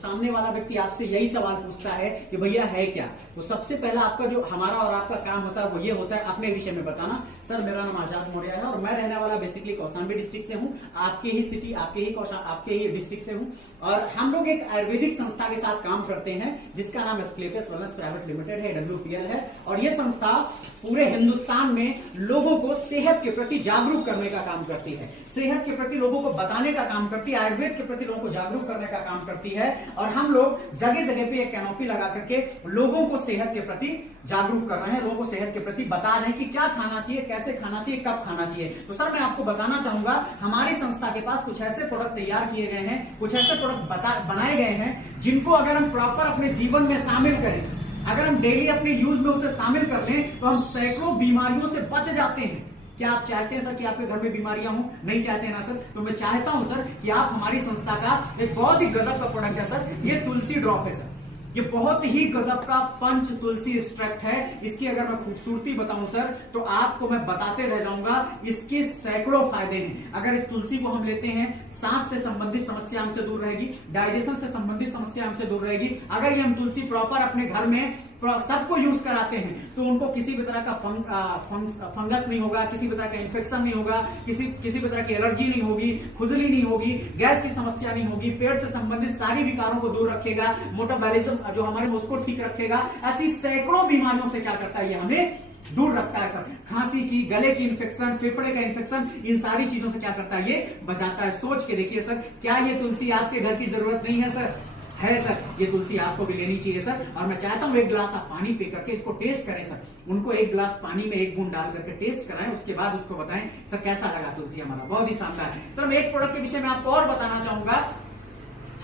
सामने वाला व्यक्ति आपसे यही सवाल पूछता है कि भैया है क्या, तो सबसे पहला आपका जो हमारा और आपका काम होता है वो ये होता है अपने विषय में बताना। सर मेरा नाम आजाद मौर्य है और मैं रहने वाला बेसिकली कौशाम्बी डिस्ट्रिक्ट से हूँ, आपके ही सिटी आपके ही डिस्ट्रिक्ट से हूँ। और हम लोग एक आयुर्वेदिक संस्था के साथ काम करते हैं जिसका नाम एस्क्लेपियस वेलनेस प्राइवेट लिमिटेड है, WPL है। और ये संस्था पूरे हिंदुस्तान में लोगों को सेहत के प्रति जागरूक करने का काम करती है, सेहत के प्रति लोगों को बताने का काम करती है, आयुर्वेद के प्रति लोगों को जागरूक करने का काम करती है। और हम लोग जगह जगह पे एक कैनोपी लगा करके लोगों को सेहत के प्रति जागरूक कर रहे हैं, लोगों को सेहत के प्रति बता रहे हैं कि क्या खाना चाहिए, कैसे खाना चाहिए, कब खाना चाहिए। तो सर मैं आपको बताना चाहूंगा हमारी संस्था के पास कुछ ऐसे प्रोडक्ट तैयार किए गए हैं, कुछ ऐसे प्रोडक्ट बनाए गए हैं जिनको अगर हम प्रॉपर अपने जीवन में शामिल करें, अगर हम डेली अपने यूज में उसे शामिल कर लें तो हम सैकड़ों बीमारियों से बच जाते हैं। क्या आप चाहते हैं सर कि आपके घर में बीमारियां हो? नहीं चाहते हैं ना सर। तो मैं चाहता हूं सर कि आप हमारी संस्था का एक बहुत ही गजब का प्रोडक्ट है सर, ये तुलसी ड्रॉप है सर। ये बहुत ही गजब का पंच तुलसी एक्सट्रैक्ट है। इसकी अगर मैं खूबसूरती बताऊं सर तो आपको मैं बताते रह जाऊंगा। इसके सैकड़ों फायदे हैं। अगर इस तुलसी को हम लेते हैं, सांस से संबंधित समस्या हमसे दूर रहेगी, डाइजेशन से संबंधित समस्या हमसे दूर रहेगी। अगर ये हम तुलसी प्रॉपर अपने घर में सबको यूज कराते हैं तो उनको किसी भी तरह का फंगस नहीं होगा, किसी भी तरह का इंफेक्शन नहीं होगा, किसी भी तरह की एलर्जी नहीं होगी, खुजली नहीं होगी, गैस की समस्या नहीं होगी, पेट से संबंधित सारी विकारों को दूर रखेगा, मेटाबॉलिज्म जो हमारे उसको ठीक रखेगा। ऐसी सैकड़ों बीमारियों से क्या करता है ये हमें दूर रखता है सर। खांसी की, गले की इन्फेक्शन, फेफड़े का इन्फेक्शन, इन सारी चीजों से क्या करता है ये बचाता है। सोच के देखिए सर, क्या ये तुलसी आपके घर की जरूरत नहीं है सर? है सर। ये तुलसी आपको भी लेनी चाहिए सर। और मैं चाहता हूं एक गिलास आप पानी पी करके इसको टेस्ट करें सर। उनको एक गिलास पानी में एक बूंद डाल करके टेस्ट कराएं, उसके बाद उसको बताएं सर कैसा लगा तुलसी हमारा। बहुत ही शानदार है सर। मैं एक प्रोडक्ट के विषय में आपको और बताना चाहूंगा।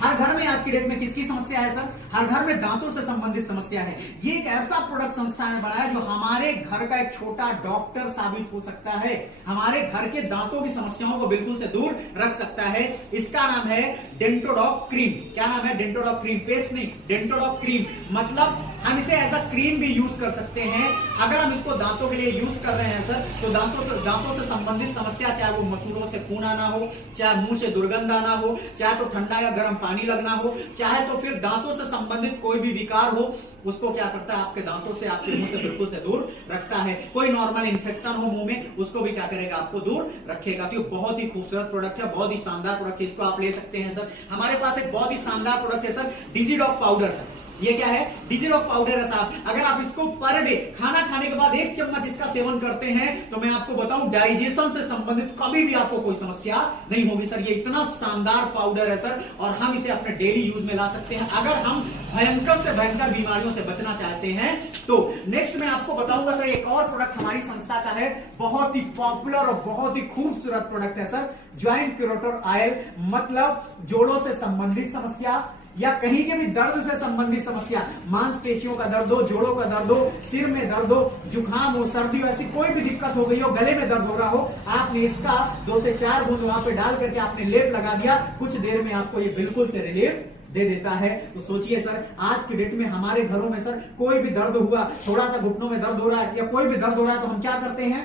हर घर में आज की डेट में किसकी समस्या है सर? हर घर में दांतों से संबंधित समस्या है। ये एक ऐसा प्रोडक्ट संस्था ने बनाया जो हमारे घर का एक छोटा डॉक्टर साबित हो सकता है, हमारे घर के दांतों की समस्याओं को बिल्कुल से दूर रख सकता है। इसका नाम है डेंटोडॉक क्रीम। क्या नाम है? डेंटोडॉक क्रीम। पेस्ट नहीं, डेंटोडॉक क्रीम। मतलब हम इसे एज अ क्रीम भी यूज कर सकते हैं। अगर हम इसको दांतों के लिए यूज कर रहे हैं सर तो दांतों से संबंधित समस्या, चाहे वो मसूड़ों से खून आना हो, चाहे मुंह से दुर्गंध आना हो, चाहे तो ठंडा या गर्म पानी लगना हो, चाहे तो फिर दांतों से संबंधित कोई भी विकार हो, उसको क्या करता है आपके दांतों से, आपके मुंह से बिल्कुल से दूर रखता है। कोई नॉर्मल इन्फेक्शन हो मुंह में, उसको भी क्या करेगा? आपको दूर रखेगा। तो बहुत ही खूबसूरत प्रोडक्ट है, बहुत ही शानदार प्रोडक्ट है। इसको आप ले सकते हैं सर। हमारे पास एक बहुत ही शानदार प्रोडक्ट है सर, डिजीडॉक पाउडर सर। ये क्या है? डिजीडॉक पाउडर है साहब। अगर आप इसको पर डे खाना खाने के बाद 1 चम्मच इसका सेवन करते हैं तो मैं आपको बताऊं डाइजेशन से संबंधित कभी भी आपको कोई समस्या नहीं होगी सर। ये इतना शानदार पाउडर है सर और हम इसे अपने डेली यूज में ला सकते हैं अगर हम भयंकर से भयंकर बीमारियों से बचना चाहते हैं तो। नेक्स्ट मैं आपको बताऊंगा सर एक और प्रोडक्ट हमारी संस्था का है, बहुत ही पॉपुलर और बहुत ही खूबसूरत प्रोडक्ट है सर, ज्वाइंट क्यूरेटर ऑयल। मतलब जोड़ों से संबंधित समस्या या कहीं के भी दर्द से संबंधित समस्या, मांसपेशियों का दर्द हो, जोड़ों का दर्द हो, सिर में दर्द हो, जुकाम हो, सर्दी हो, ऐसी कोई भी दिक्कत हो गई हो, गले में दर्द हो रहा हो, आपने इसका 2 से 4 बूंद वहां पे डाल करके आपने लेप लगा दिया, कुछ देर में आपको ये बिल्कुल से रिलीफ दे देता है। तो सोचिए सर, आज की डेट में हमारे घरों में सर कोई भी दर्द हुआ, थोड़ा सा घुटनों में दर्द हो रहा है या कोई भी दर्द हो रहा है तो हम क्या करते हैं?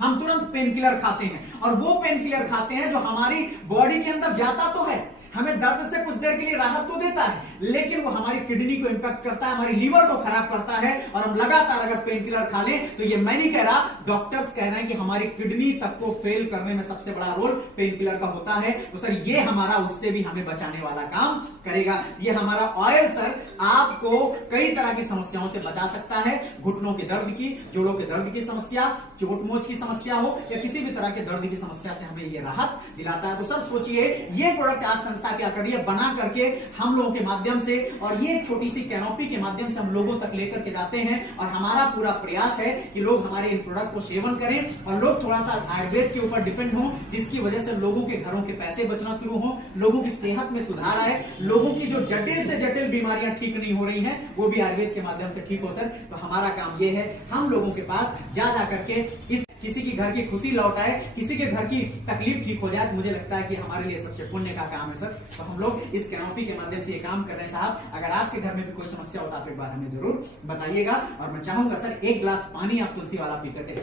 हम तुरंत पेन किलर खाते हैं। और वो पेन किलर खाते हैं जो हमारी बॉडी के अंदर जाता तो है, हमें दर्द से कुछ देर के लिए राहत तो देता है, लेकिन वो हमारी किडनी को इंपैक्ट करता है, हमारी लीवर को खराब करता है। और हम लगातार अगर पेन किलर खा लें तो ये मैं नहीं कह रहा, डॉक्टर्स कह रहे हैं कि हमारी किडनी तक को फेल करने में सबसे बड़ा रोल पेन किलर का होता है। तो सर ये हमारा उससे भी हमें बचाने वाला काम करेगा। ये हमारा ऑयल सर आपको कई तरह की समस्याओं से बचा सकता है। घुटनों के दर्द की, जोड़ों के दर्द की समस्या, चोट मोच की समस्या हो या किसी भी तरह के दर्द की समस्या से हमें ये राहत दिलाता है। तो सर सोचिए, ये प्रोडक्ट आज संस्था क्या कर रही है, बना करके हम लोगों के माध्यम से, और ये छोटी सी कैनोपी के माध्यम से हम लोगों तक लेकर के जाते हैं। और हमारा पूरा प्रयास है कि लोग हमारे इन प्रोडक्ट को सेवन करें और लोग थोड़ा सा आयुर्वेद के ऊपर डिपेंड हो, जिसकी वजह से लोगों के घरों के पैसे बचना शुरू हो, लोगों की सेहत में सुधार आए, लोगों की जो जटिल से जटिल बीमारियां ठीक नहीं हो रही हैं वो भी आयुर्वेद के माध्यम से ठीक हो सर। तो हमारा काम ये है, हम लोगों के पास जा करके इस किसी की घर की खुशी लौट आए, किसी के घर की तकलीफ ठीक हो जाए, तो मुझे लगता है कि हमारे लिए सबसे पुण्य का काम है सर। तो हम लोग इस कैनोपी के माध्यम से ये काम कर रहे हैं साहब। अगर आपके घर में भी कोई समस्या हो तो आप एक बार हमें जरूर बताइएगा। और मैं चाहूंगा सर 1 गिलास पानी आप तुलसी वाला पी करके